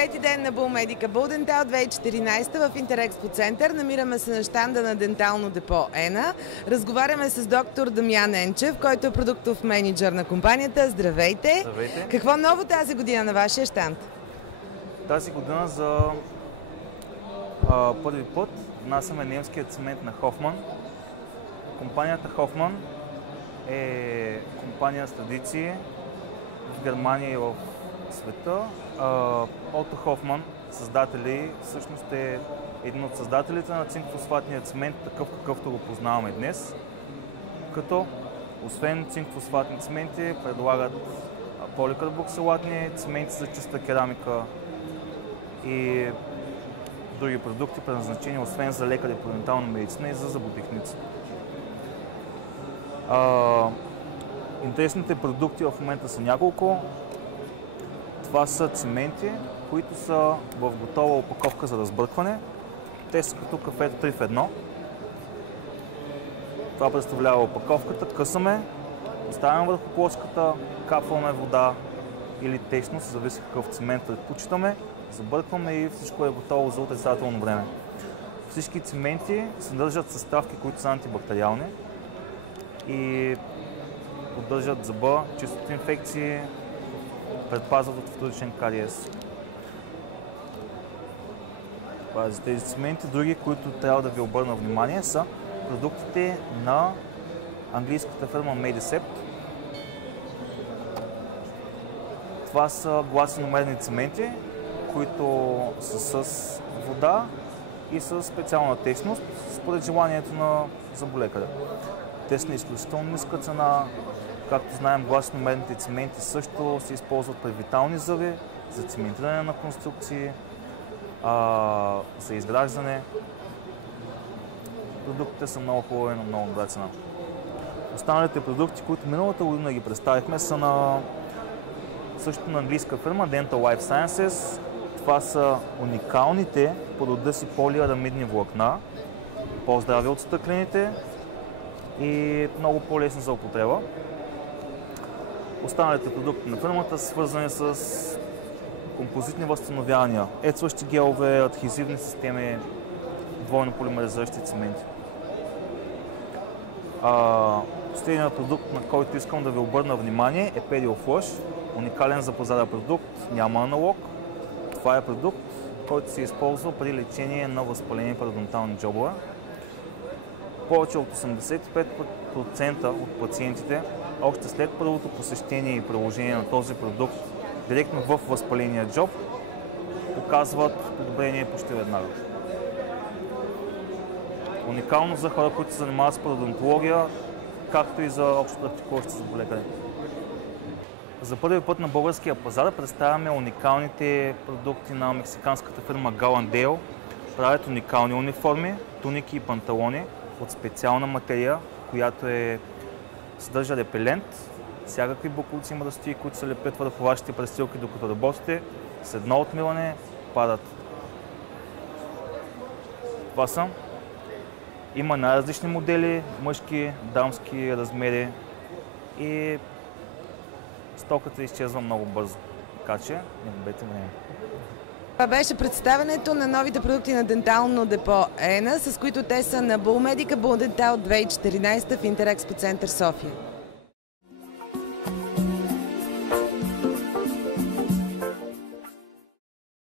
Трети ден на Булмедика Булдентал 2014 в Интерекспо център. Намираме се на щанда на дентално депо ЕНА. Разговаряме с доктор Дамян Енчев, който е продуктов мениджър на компанията. Здравейте! Здравейте! Какво ново тази година на вашия щанд? Тази година за първи път внасяме немския цимент на Хофман. Компанията Хофман е компания с традиции в Германия и в света. Ото Хофман, създатели, всъщност е един от създателите на цинкфосфатния цимент, такъв какъвто го познаваме днес. Като освен цинкфосфатни цименти предлагат поликарбоксилатни цименти за чиста керамика и други продукти, предназначени освен за лекари по дентална медицина и за зъботехници. Интересните продукти в момента са няколко. Това са цименти, които са в готова опаковка за разбъркване. Те са като кафето 3 в 1. Това представлява опаковката, късаме, оставяме върху плоската, капваме вода или течност, зависи какъв цимент предпочитаме, забъркваме и всичко е готово за отрицателно време. Всички цименти съдържат съставки, които са антибактериални и поддържат зъба, чист от инфекции, предпазват от вторичен кариес. Това за тези цименти. Други, които трябва да ви обърна внимание, са продуктите на английската фирма Medicept. Това са гласиномерни цименти, които са с вода и с специална течност, според желанието на зъболекаря. Те са на изключително ниска цена. Както знаем, гласиномерните цименти също се използват при витални зъби, за циментиране на конструкции, за изграждане. Продуктите са много хубави на много добра цена. Останалите продукти, които миналата година ги представихме, са също на английска фирма Dental Life Sciences. Това са уникалните по рода си полиарамидни влакна, по-здрави от стъклените и много по-лесни за употреба. Останалите продукти на фирмата са свързани с композитни възстановявания, ецващи гелове, адхезивни системи, двойно полимеризиращи цименти. Последният продукт, на който искам да ви обърна внимание, е PerioFlush. Уникален за пазара продукт, няма аналог. Това е продукт, който се използва при лечение на възпаление пародонтални джобове. Повече от 85% от пациентите, още след първото посещение и приложение на този продукт директно в възпаления джоб, показват подобрение почти веднага. Уникално за хора, които се занимават с пародонтология, както и за общо практикуващи зъболекари. За първи път на българския пазар представяме уникалните продукти на мексиканската фирма Галандейл. Правят уникални униформи, туники и панталони от специална материя, която съдържа репелент. Всякакви боклуци и мръсти, които се лепят върху вашите престилки, докато работите, с едно отмиване падат. Това са. Има най-различни модели, мъжки, дамски размери и стоката изчезва много бързо. Така че не губете време. Това беше представянето на новите продукти на дентално депо ЕНА, с които те са на Булмедика Булдентал 2014 в Интерекспо център София.